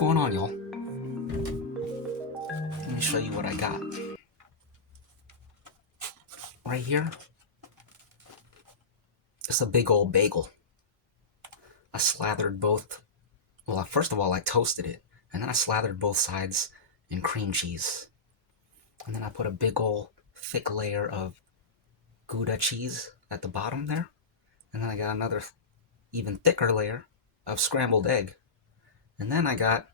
going on, y'all? Let me show you what I got. Right here, it's a big old bagel. I slathered both, well, first of all, I toasted it, and then I slathered both sides in cream cheese. And then I put a big old thick layer of Gouda cheese at the bottom there. And then I got another even thicker layer of scrambled egg. And then I got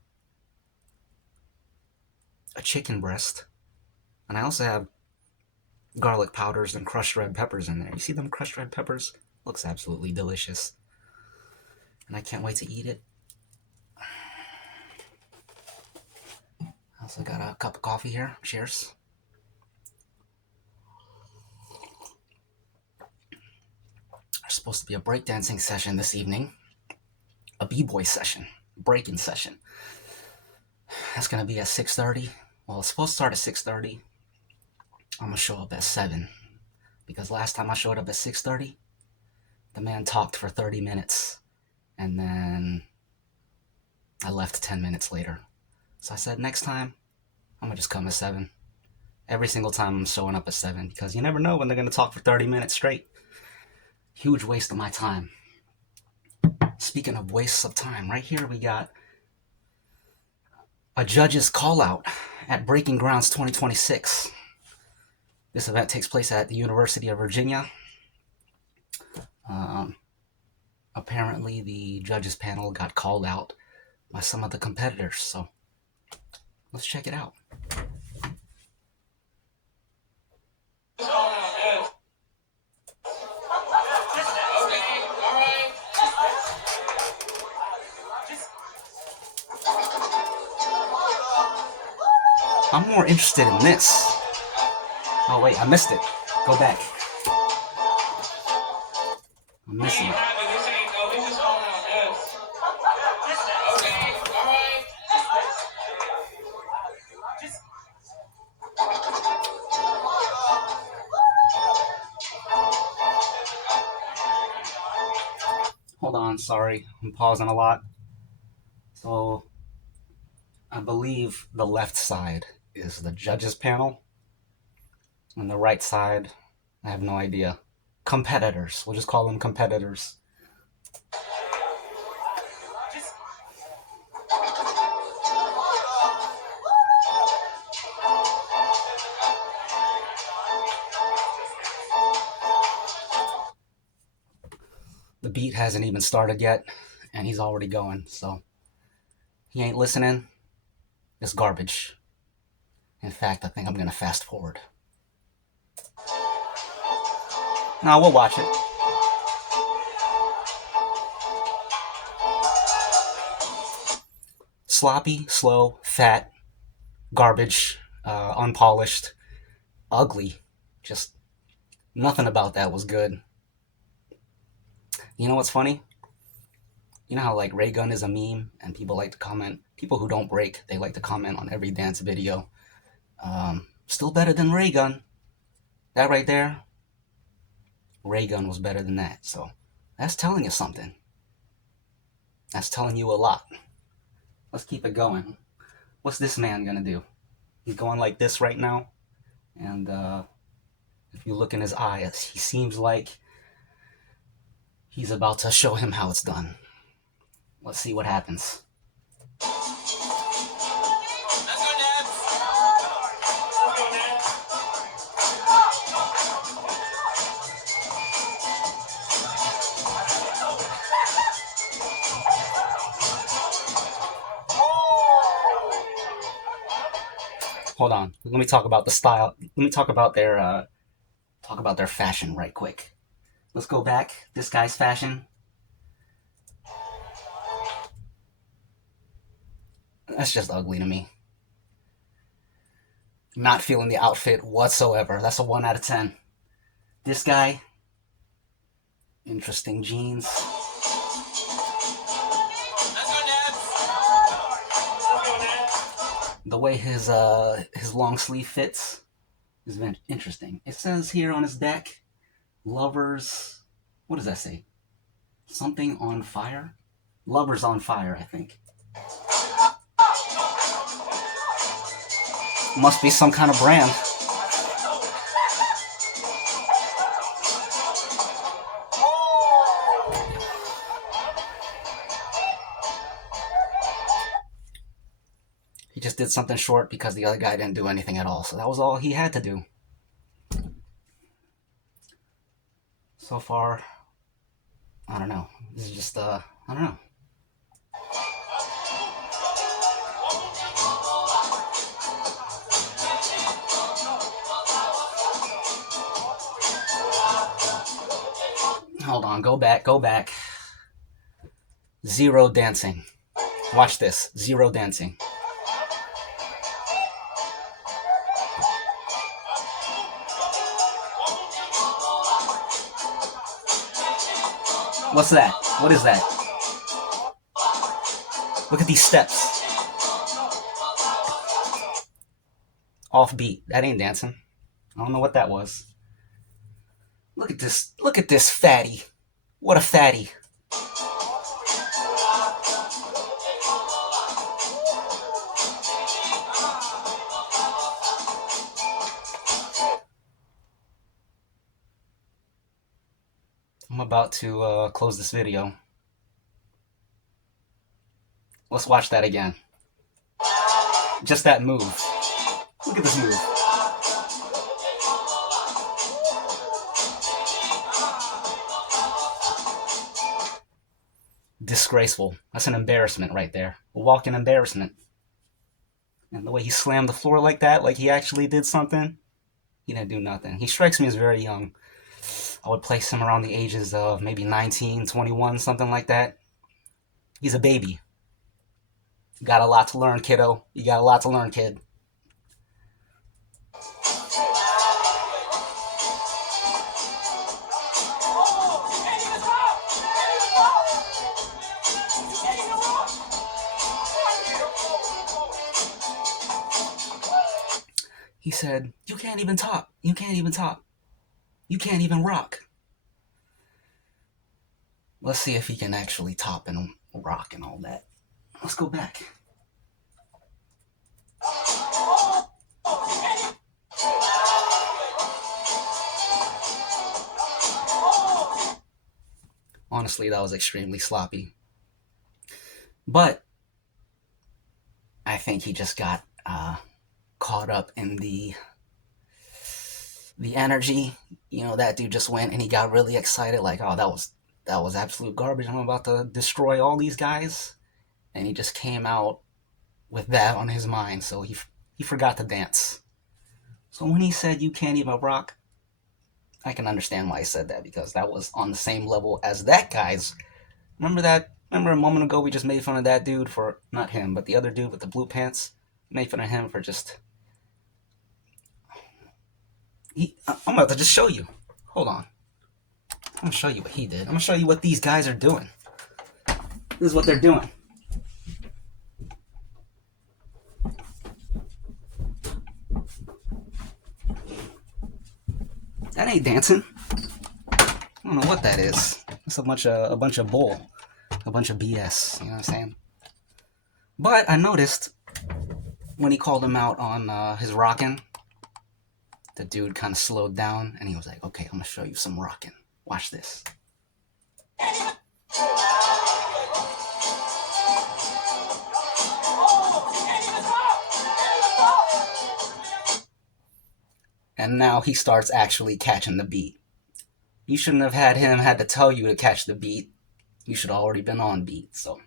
a chicken breast. And I also have garlic powders and crushed red peppers in there. You see them crushed red peppers? Looks absolutely delicious. And I can't wait to eat it. I also got a cup of coffee here. Cheers. There's supposed to be a breakdancing session this evening. A b-boy session. Breaking session. That's going to be at 6:30. Well, it's supposed to start at 6:30. I'm going to show up at 7. Because last time I showed up at 6:30, the man talked for 30 minutes. And then I left 10 minutes later. So I said, next time, I'm going to just come at 7. Every single time I'm showing up at 7. Because you never know when they're going to talk for 30 minutes straight. Huge waste of my time. Speaking of wastes of time, right here we got a judge's call-out at Breaking Grounds 2026. This event takes place at the University of Virginia. Apparently, the judges panel got called out by some of the competitors, so let's check it out. I'm more interested in this. Oh wait, I missed it. Go back. I'm missing it. Hold on, sorry. I'm pausing a lot. So, I believe the left side is the judges panel. And the right side, I have no idea. Competitors. We'll just call them competitors. The beat hasn't even started yet, and he's already going, so he ain't listening. It's garbage. In fact, I think I'm going to fast forward. No, we'll watch it. Sloppy, slow, fat, garbage, unpolished, ugly. Just nothing about that was good. You know what's funny? You know how like Ray Gun is a meme and people like to comment, people who don't break, they like to comment on every dance video. Still better than Ray Gun. That right there, Ray Gun was better than that. So that's telling you something. That's telling you a lot. Let's keep it going. What's this man gonna do? He's going like this right now. And if you look in his eyes, he seems like he's about to show him how it's done. Let's see what happens. Hold on. Let me talk about the style. Let me talk about their fashion right quick. Let's go back. This guy's fashion. That's just ugly to me. Not feeling the outfit whatsoever. That's a 1 out of 10. This guy, interesting jeans. The way his long sleeve fits is interesting. It says here on his deck, lovers. What does that say? Something on fire? Lovers on fire, I think. Must be some kind of brand. He just did something short because the other guy didn't do anything at all. So that was all he had to do. So far, I don't know. This is just, I don't know. Hold on, go back. Zero dancing. Watch this. Zero dancing. What's that? What is that? Look at these steps. Offbeat. That ain't dancing. I don't know what that was. Look at this. Look at this fatty. What a fatty. I'm about to close this video. Let's watch that again. Just that move. Look at this move. Disgraceful. That's an embarrassment right there. A walking embarrassment. And the way he slammed the floor like that, like he actually did something, he didn't do nothing. He strikes me as very young. I would place him around the ages of maybe 19, 21, something like that. He's a baby. You got a lot to learn, kiddo. You got a lot to learn, kid. He said, "You can't even top. You can't even top. You can't even rock." Let's see if he can actually top and rock and all that. Let's go back. Honestly, that was extremely sloppy. But I think he just got caught up in the energy. You know, that dude just went and he got really excited, like, oh, that was absolute garbage. I'm about to destroy all these guys. And he just came out with that on his mind, so he forgot to dance. So when he said you can't even rock, I can understand why he said that, because that was on the same level as that guy's. Remember a moment ago we just made fun of that dude for, not him, but the other dude with the blue pants? Made fun of him for just... I'm about to just show you. Hold on. I'm going to show you what he did. I'm going to show you what these guys are doing. This is what they're doing. That ain't dancing. I don't know what that is. It's a bunch of bull. A bunch of BS. You know what I'm saying? But I noticed when he called him out on his rocking, the dude kind of slowed down and he was like, okay, I'm going to show you some rocking. Watch this. And now he starts actually catching the beat. You shouldn't have had to tell you to catch the beat. You should have already been on beat, so.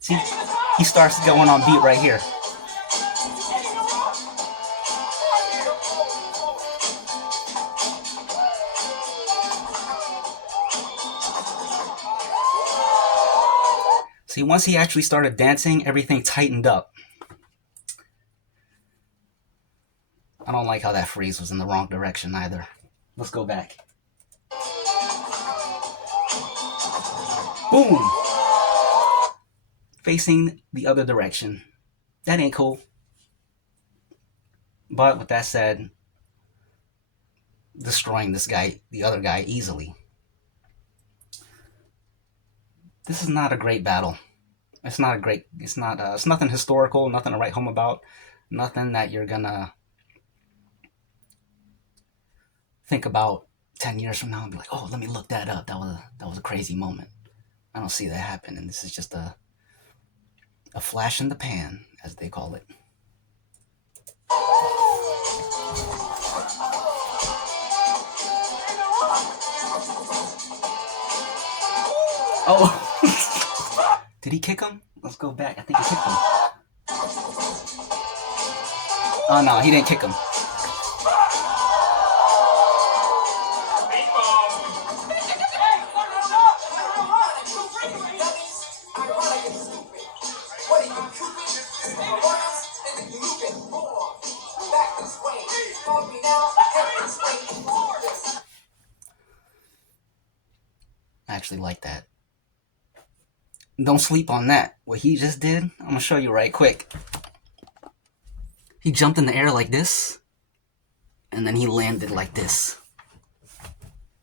See, he starts going on beat right here. See, once he actually started dancing, everything tightened up. I don't like how that freeze was in the wrong direction either. Let's go back. Boom! Facing the other direction. That ain't cool. But with that said, destroying this guy, the other guy, easily. This is not a great battle. It's not a great. It's nothing historical. Nothing to write home about. Nothing that you're gonna think about 10 years from now and be like, oh, let me look that up. That was a crazy moment. I don't see that happen, and this is just a flash in the pan, as they call it. Oh, did he kick him? Let's go back. I think he kicked him. Oh no, he didn't kick him. I actually like that. Don't sleep on that. What he just did, I'm gonna show you right quick. He jumped in the air like this, and then he landed like this.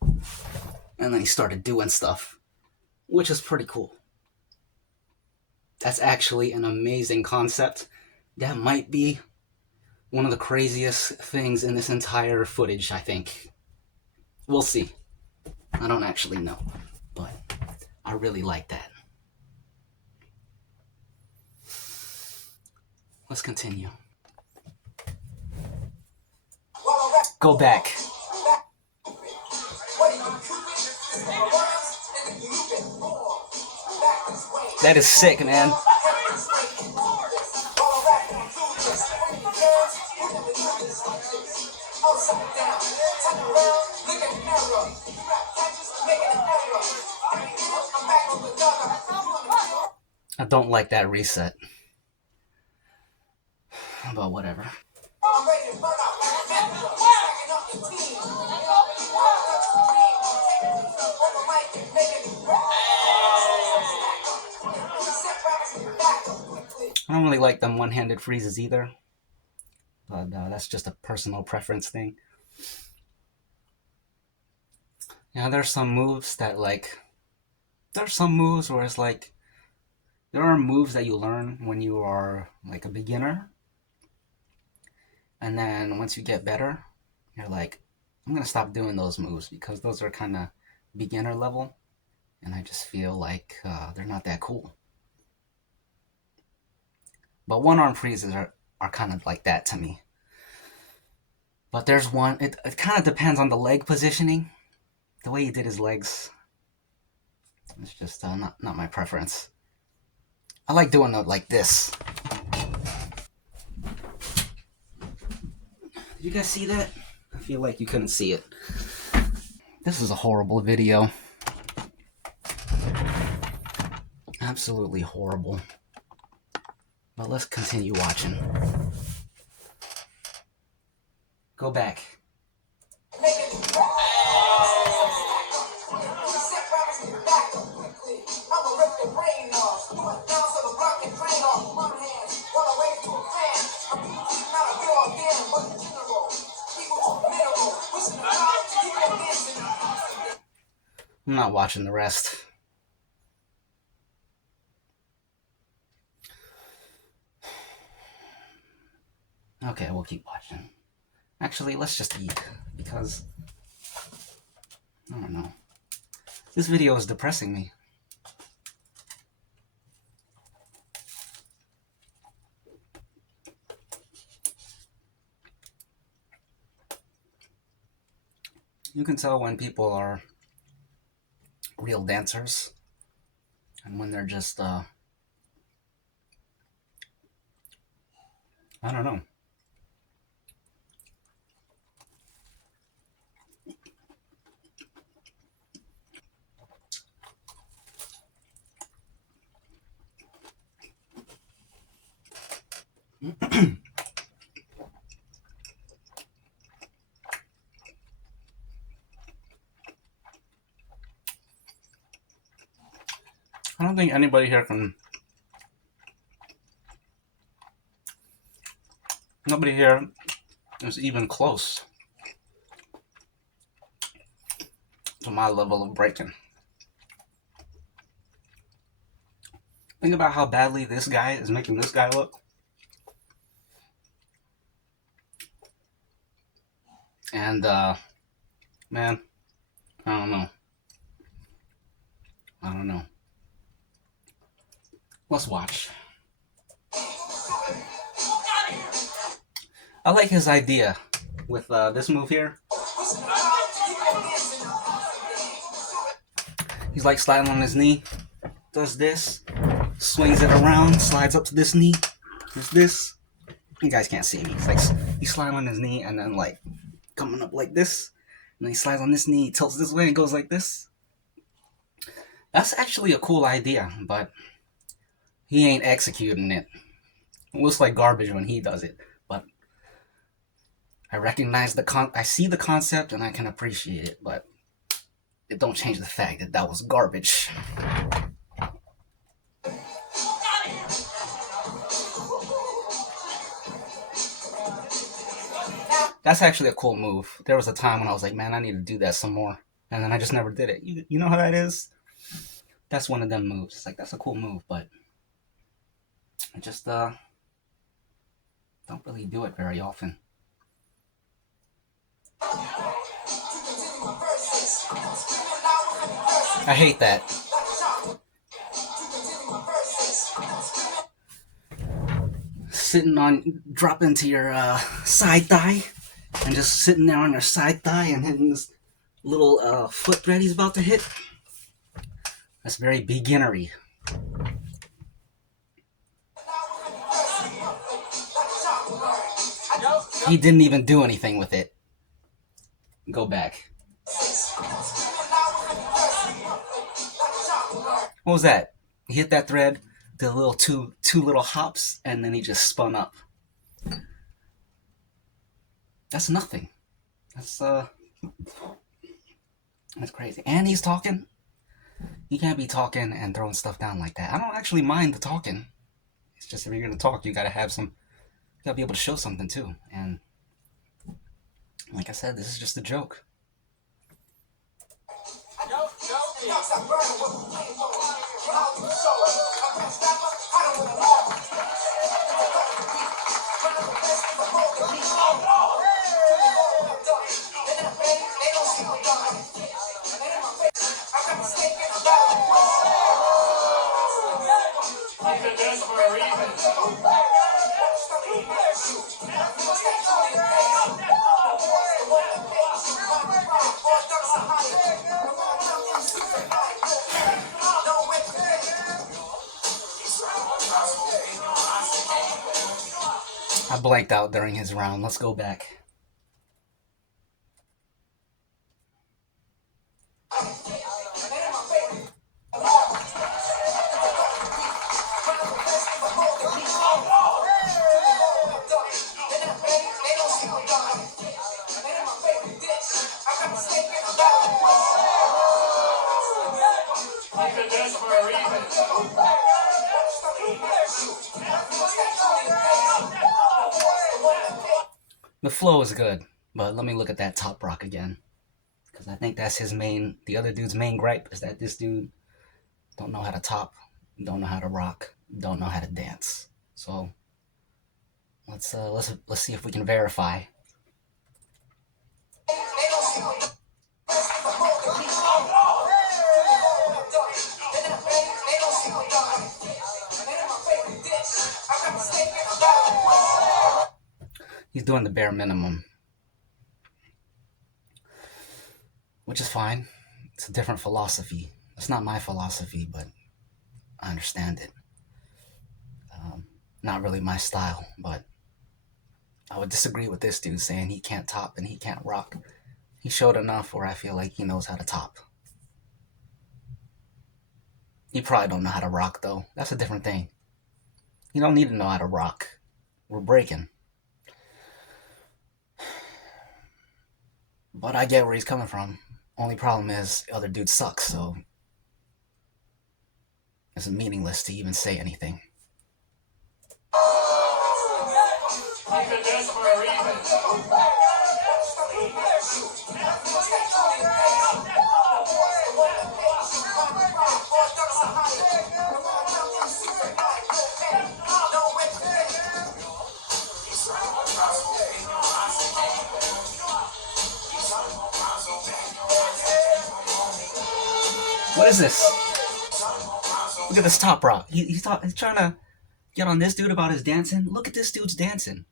And then he started doing stuff, which is pretty cool. That's actually an amazing concept. That might be one of the craziest things in this entire footage, I think. We'll see. I don't actually know, but I really like that. Let's continue. Go back. That is sick, man. I don't like that reset. But whatever. I don't really like them one-handed freezes either. But that's just a personal preference thing. Yeah, there's some moves that there's some moves where it's like, there are moves that you learn when you are like a beginner. And then once you get better, you're like, I'm going to stop doing those moves because those are kind of beginner level. And I just feel like they're not that cool. But one-arm freezes are kind of like that to me. But there's one, it kind of depends on the leg positioning. The way he did his legs, it's just not my preference. I like doing it like this. Did you guys see that? I feel like you couldn't see it. This is a horrible video. Absolutely horrible. But let's continue watching. Go back. I'm not watching the rest. Okay, we'll keep watching. Actually, let's just eat, because I don't know. This video is depressing me. You can tell when people are real dancers and when they're just, I don't know. I don't think anybody here can... Nobody here is even close to my level of breaking. Think about how badly this guy is making this guy look. And, man, I don't know. I don't know. Let's watch. I like his idea with this move here. He's like sliding on his knee, does this, swings it around, slides up to this knee, does this. You guys can't see me. It's like he's sliding on his knee and then like coming up like this. And then he slides on this knee, tilts this way and goes like this. That's actually a cool idea, but he ain't executing it. It looks like garbage when he does it, but I recognize I see the concept and I can appreciate it, but it don't change the fact that that was garbage. That's actually a cool move. There was a time when I was like, man, I need to do that some more. And then I just never did it. You know how that is? That's one of them moves. It's like, that's a cool move, but I just don't really do it very often. I hate that. Sitting on, drop into your side thigh, and just sitting there on your side thigh and hitting this little foot thread he's about to hit. That's very beginnery. He didn't even do anything with it. Go back. What was that? He hit that thread, did a little two little hops, and then he just spun up. That's nothing. That's crazy. And he's talking. You can't be talking and throwing stuff down like that. I don't actually mind the talking. It's just if you're gonna talk, you gotta have some. You gotta be able to show something too. And like I said, this is just a joke. I blanked out during his round. Let's go back. The flow is good, but let me look at that top rock again. Because I think that's the other dude's main gripe is that this dude don't know how to top, don't know how to rock, don't know how to dance. So let's see if we can verify. He's doing the bare minimum, which is fine. It's a different philosophy. It's not my philosophy, but I understand it. Not really my style, but I would disagree with this dude saying he can't top and he can't rock. He showed enough where I feel like he knows how to top. He probably don't know how to rock, though. That's a different thing. You don't need to know how to rock. We're breaking. But I get where he's coming from. Only problem is the other dude sucks, so it's meaningless to even say anything. is this? Look at this top rock. He's trying to get on this dude about his dancing. Look at this dude's dancing.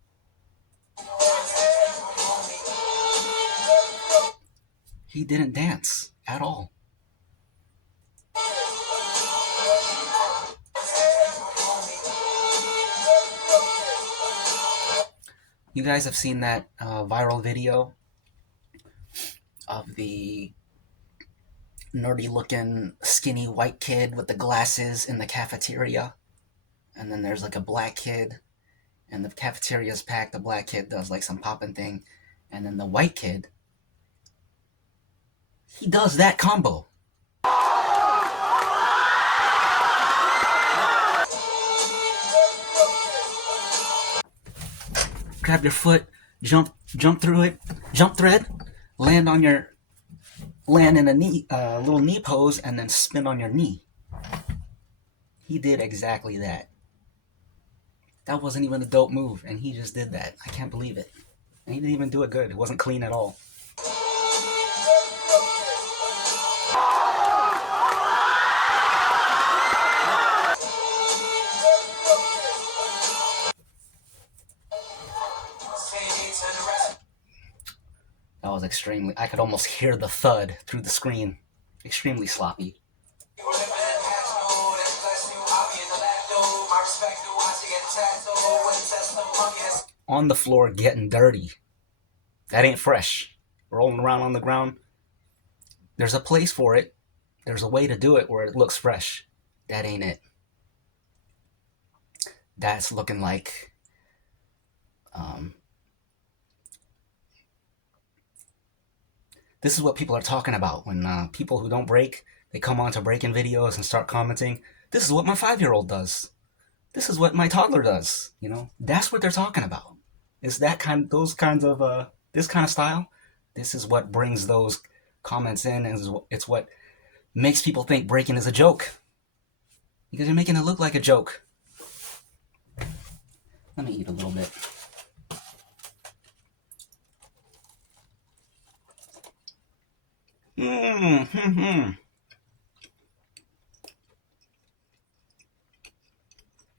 He didn't dance at all. You guys have seen that viral video of the nerdy-looking, skinny white kid with the glasses in the cafeteria, and then there's like a black kid, and the cafeteria's packed. The black kid does like some popping thing, and then the white kid, he does that combo. Grab your foot, jump through it, jump thread, land in a knee, little knee pose, and then spin on your knee. He did exactly that. That wasn't even a dope move, and he just did that. I can't believe it. And he didn't even do it good. It wasn't clean at all. That was extremely... I could almost hear the thud through the screen. Extremely sloppy. On the floor getting dirty. That ain't fresh. Rolling around on the ground. There's a place for it. There's a way to do it where it looks fresh. That ain't it. That's looking like... This is what people are talking about when people who don't break, they come on to break-in videos and start commenting, this is what my 5-year-old does. This is what my toddler does. You know, that's what they're talking about. It's that kind, those kinds of, this kind of style. This is what brings those comments in, and it's what makes people think breaking is a joke. Because you're making it look like a joke. Let me eat a little bit.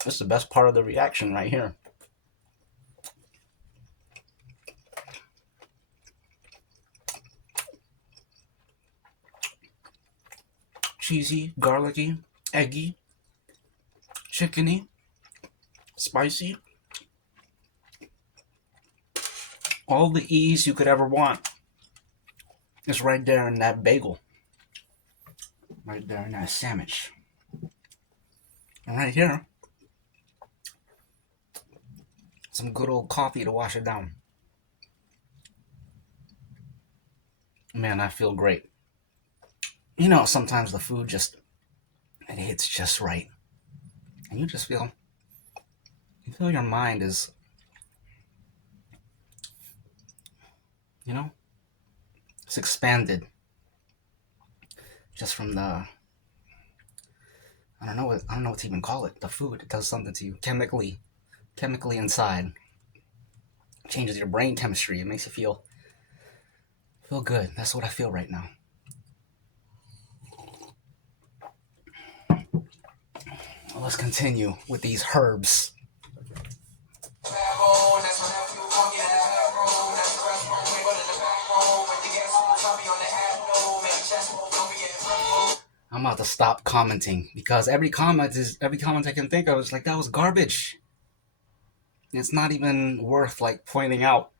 This is the best part of the reaction right here. Cheesy, garlicky, eggy, chickeny, spicy. All the ease you could ever want is right there in that bagel. Right there in that sandwich. And right here, some good old coffee to wash it down. Man, I feel great. You know, sometimes the food just, it hits just right. And you just feel, your mind is, you know, it's expanded. Just from the, I don't know what to even call it. The food, it does something to you chemically inside. It changes your brain chemistry. It makes you feel good. That's what I feel right now. Well, let's continue with these herbs. I'm about to stop commenting because every comment I can think of is like, that was garbage. It's not even worth like pointing out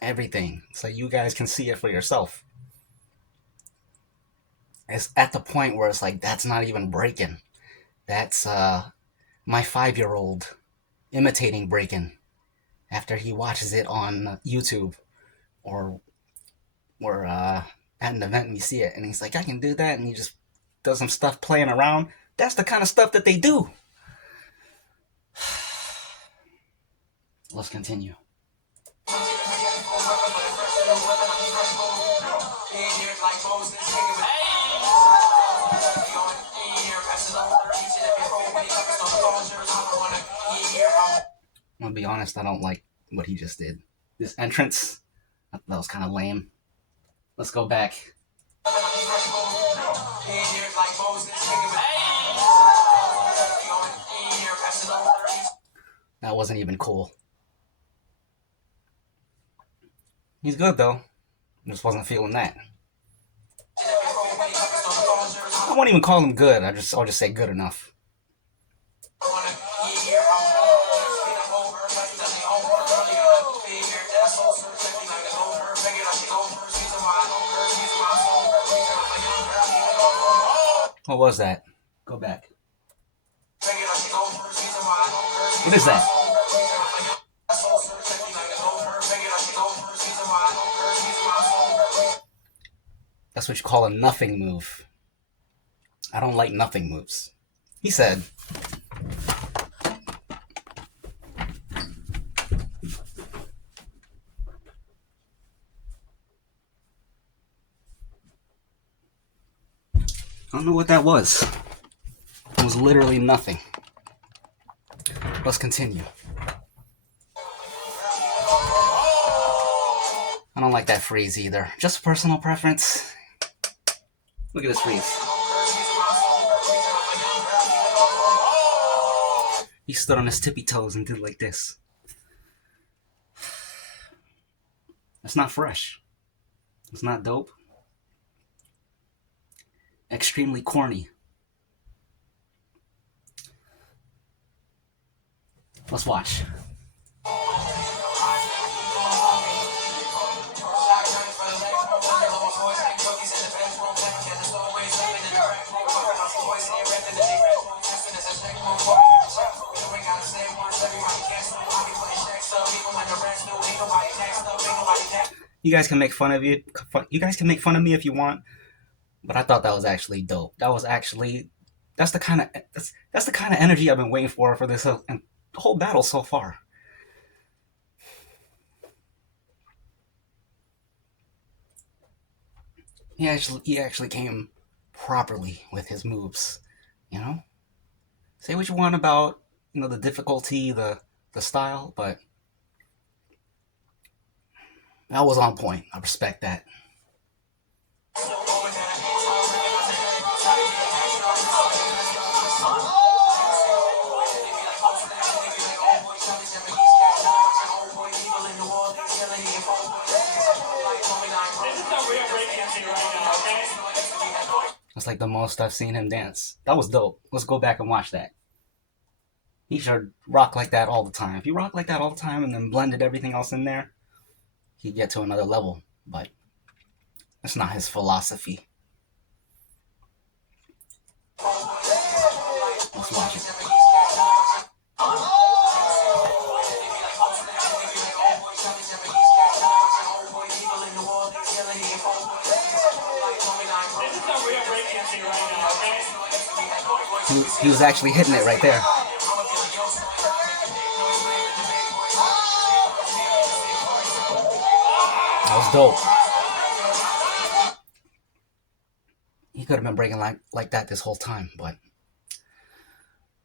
everything so you guys can see it for yourself. It's at the point where it's like, that's not even breaking. That's my 5-year-old imitating breaking after he watches it on YouTube or at an event and you see it and he's like, I can do that, and he just does some stuff playing around. That's the kind of stuff that they do. Let's continue. I'm gonna be honest, I don't like what he just did. This entrance, that was kind of lame. Let's go back. That wasn't even cool. He's good though. Just wasn't feeling that. I won't even call him good. I'll just say good enough. What was that? Go back. What is that? That's what you call a nothing move. I don't like nothing moves. He said. I don't know what that was. It was literally nothing. Let's continue. I don't like that freeze either. Just personal preference. Look at this freeze. He stood on his tippy toes and did like this. That's not fresh. It's not dope. Extremely corny. Let's watch. You guys can make fun of you. You guys can make fun of me if you want, but I thought that was actually dope. That's the kind of energy I've been waiting for this whole battle so far. He actually came properly with his moves. You know, say what you want about the difficulty, the style, but that was on point. I respect that. That's like the most I've seen him dance. That was dope. Let's go back and watch that. He should rock like that all the time. If you rock like that all the time and then blended everything else in there, he'd get to another level. But that's not his philosophy. Let's watch it. He was actually hitting it right there. That was dope. He could have been breaking like that this whole time, but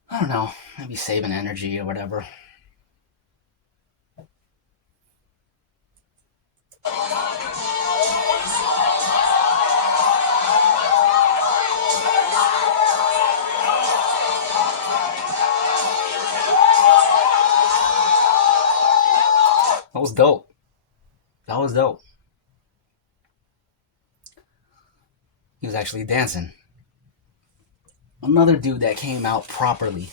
I don't know. Maybe saving energy or whatever. That was dope. That was dope. He was actually dancing. Another dude that came out properly.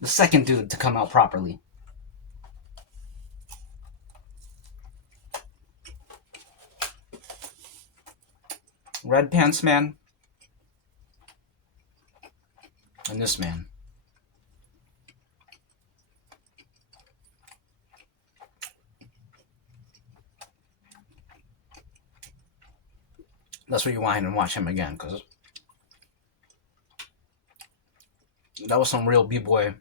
The second dude to come out properly. Red Pants Man. And this man. Let's rewind and watch him again, because that was some real b-boy.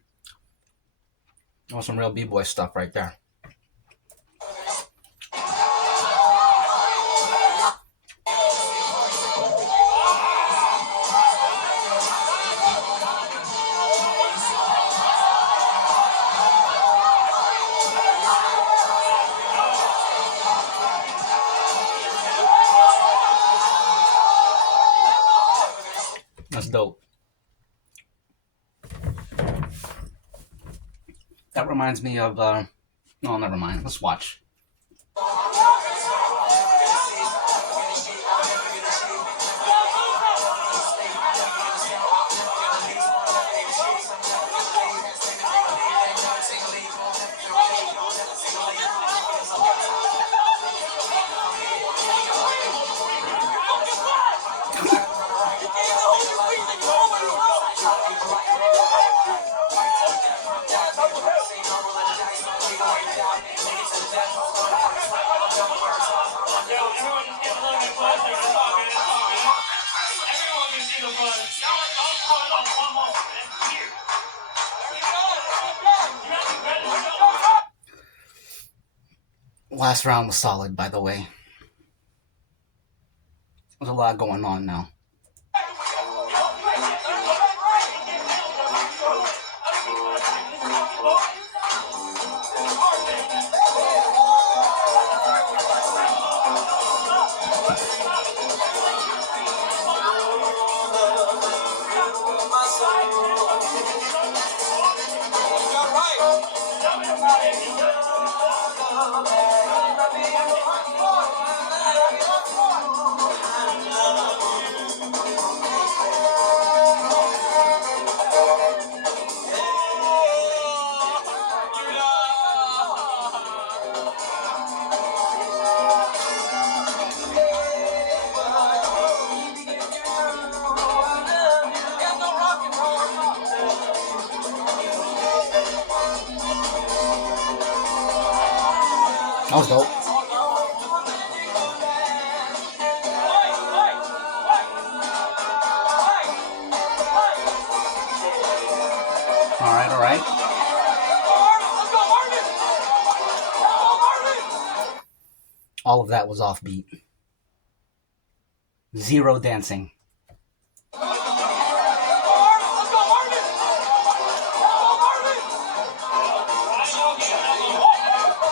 That was some real b-boy stuff right there. That's dope. That reminds me of, no, never mind. Let's watch. Last round was solid, by the way. There's a lot going on now. That was dope. All right. All of that was offbeat. Zero dancing.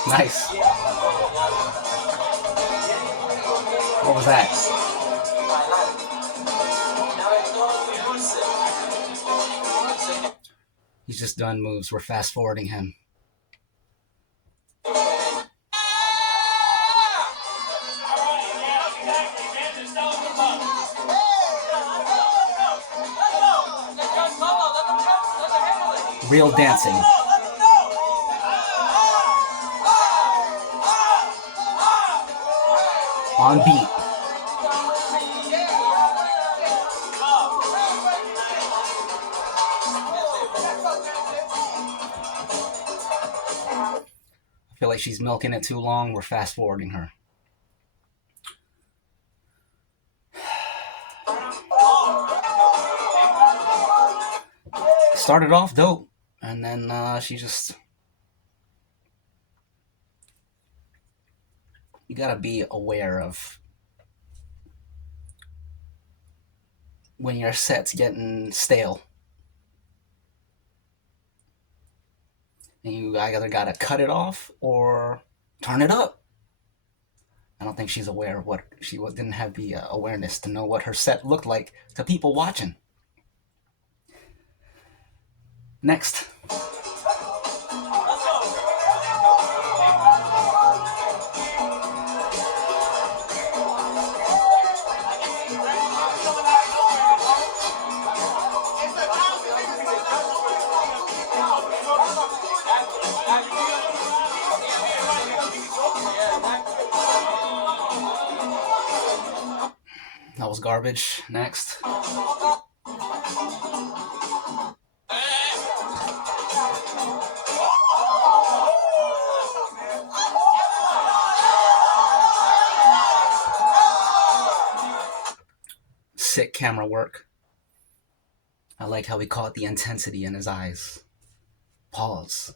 Nice. What was that? He's just done moves. We're fast forwarding him. Real dancing. On beat. I feel like she's milking it too long. We're fast forwarding her. Started off dope, and then she just... You gotta be aware of when your set's getting stale. And you either gotta cut it off or turn it up. I don't think she's aware of what she didn't have the awareness to know what her set looked like to people watching. Next. That was garbage. Next. Sick camera work. I like how he caught the intensity in his eyes. Pause.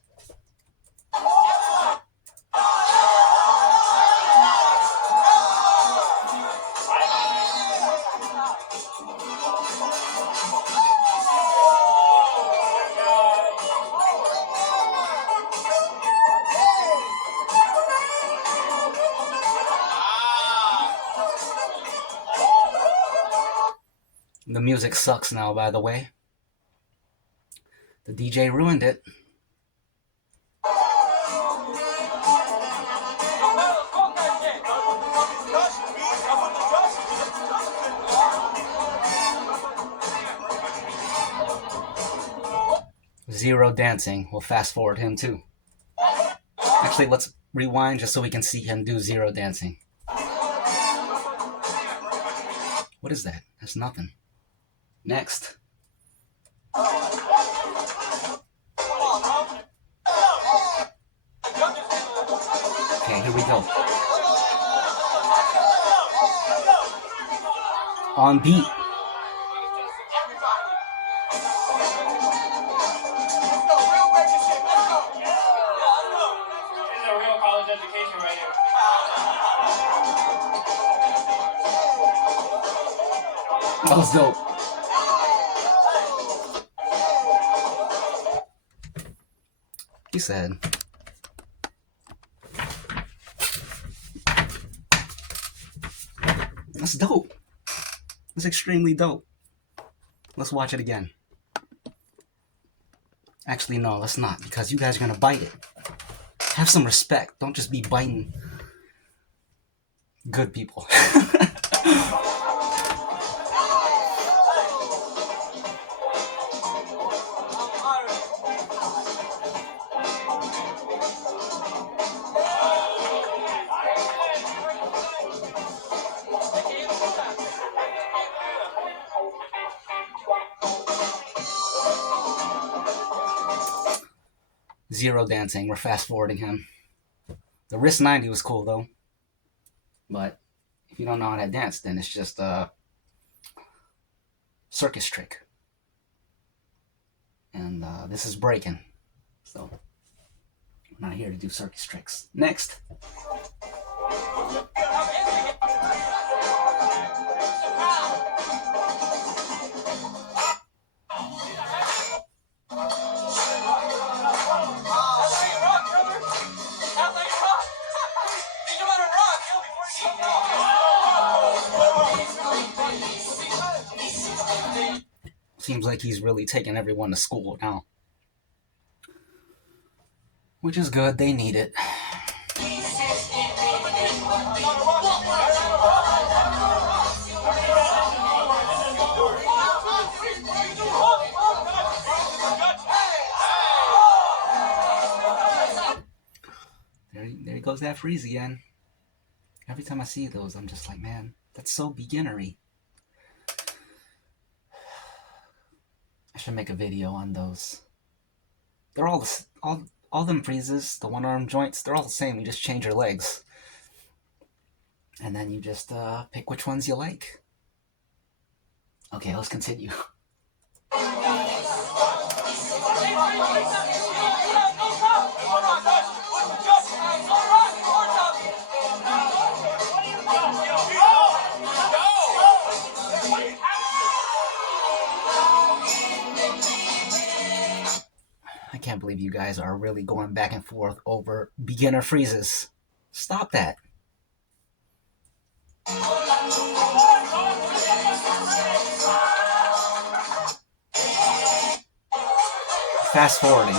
The music sucks now, by the way. The DJ ruined it. Zero dancing. We'll fast forward him too. Actually, let's rewind just so we can see him do zero dancing. What is that? That's nothing. Next. Okay, here we go. On beat. That was dope. He said, that's dope. That's extremely dope. Let's watch it again. Actually, no, let's not, because you guys are going to bite it. Have some respect. Don't just be biting good people. Zero dancing. We're fast forwarding him. The wrist 90 was cool though. But if you don't know how to dance, then it's just a circus trick. And this is breaking. So I'm not here to do circus tricks. Next. Seems like he's really taking everyone to school now. Which is good, they need it. There goes that freeze again. Every time I see those, I'm just like, man, that's so beginnery. I should make a video on those. They're all them freezes, the one-arm joints, they're all the same. You just change your legs. And then you just pick which ones you like. Okay, let's continue. I can't believe you guys are really going back and forth over beginner freezes. Stop that. Fast forwarding.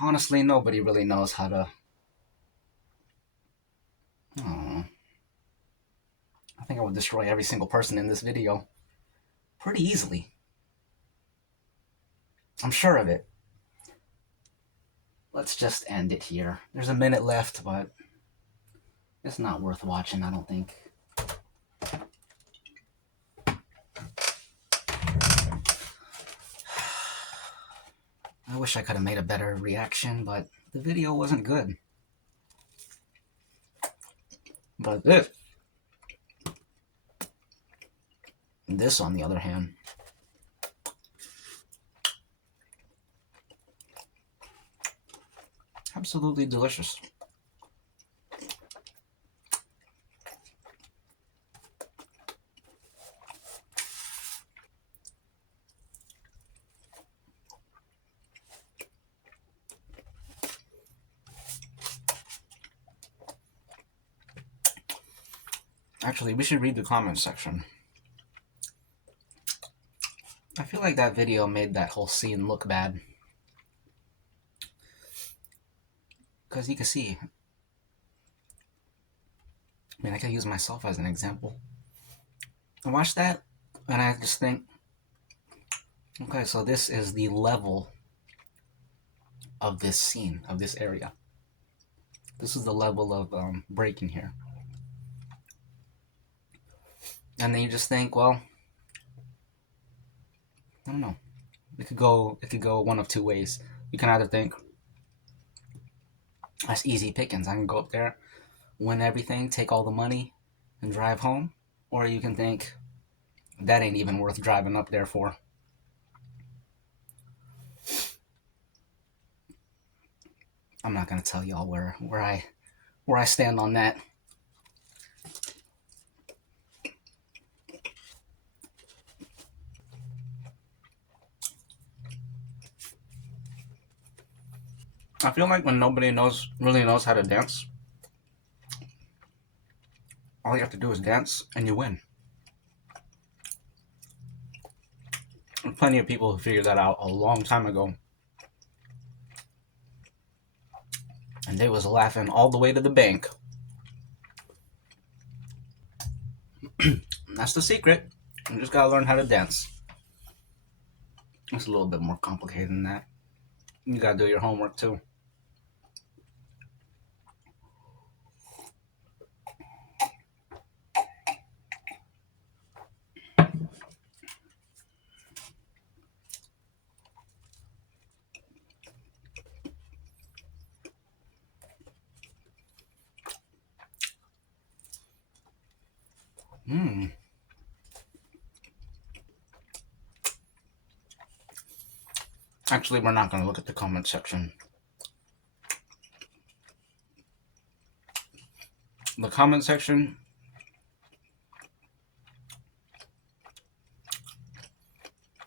Honestly, nobody really knows how to... I think I would destroy every single person in this video pretty easily. I'm sure of it. Let's just end it here. There's a minute left, but it's not worth watching, I don't think. I wish I could have made a better reaction, but the video wasn't good. But this on the other hand, absolutely delicious. Actually, we should read the comments section. I feel like that video made that whole scene look bad. Because you can see. I mean, I can use myself as an example. I watch that, and I just think, okay, so this is the level of this scene, of this area. This is the level of breaking here. And then you just think, well, I don't know. It could go one of two ways. You can either think, that's easy pickings. I can go up there, win everything, take all the money, and drive home. Or you can think, that ain't even worth driving up there for. I'm not gonna tell y'all where I stand on that. I feel like when nobody really knows how to dance, all you have to do is dance and you win. There's plenty of people who figured that out a long time ago. And they was laughing all the way to the bank. That's the secret. You just gotta learn how to dance. It's a little bit more complicated than that. You gotta do your homework too. Actually, we're not gonna look at the comment section. The comment section,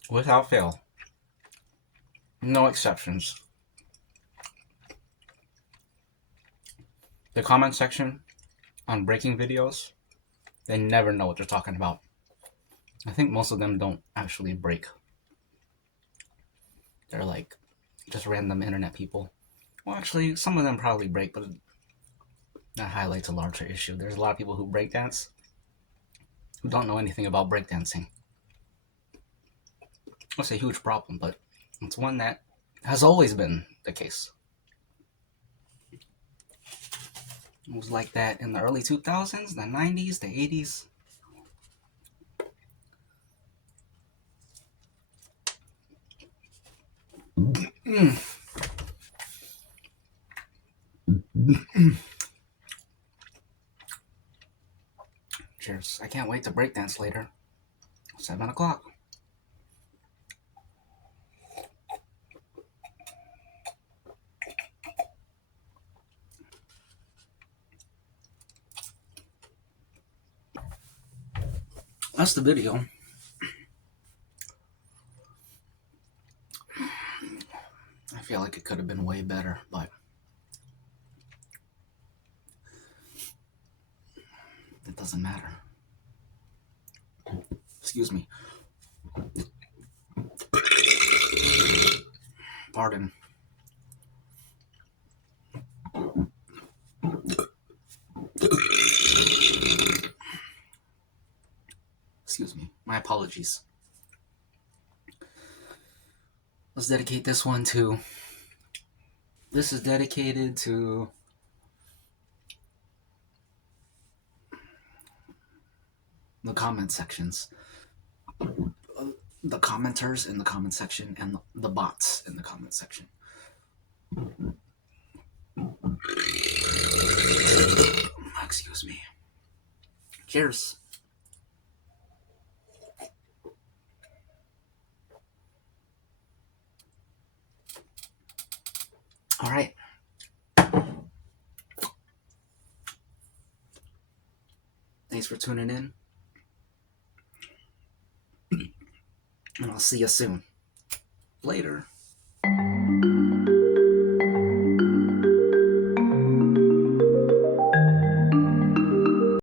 without fail, no exceptions. The comment section on breaking videos, they never know what they're talking about. I think most of them don't actually break. They're like just random internet people. Well, actually, some of them probably break, but that highlights a larger issue. There's a lot of people who breakdance who don't know anything about breakdancing. It's a huge problem, but it's one that has always been the case. It was like that in the early 2000s, the 90s, the 80s. Cheers. I can't wait to breakdance later. 7 o'clock. That's the video. I feel like it could have been way better, but it doesn't matter. Excuse me. Pardon. Excuse me. My apologies. Let's dedicate this one to... This is dedicated to... the comment sections. The commenters in the comment section and the bots in the comment section. Excuse me. Cheers. All right. Thanks for tuning in. And I'll see you soon. Later.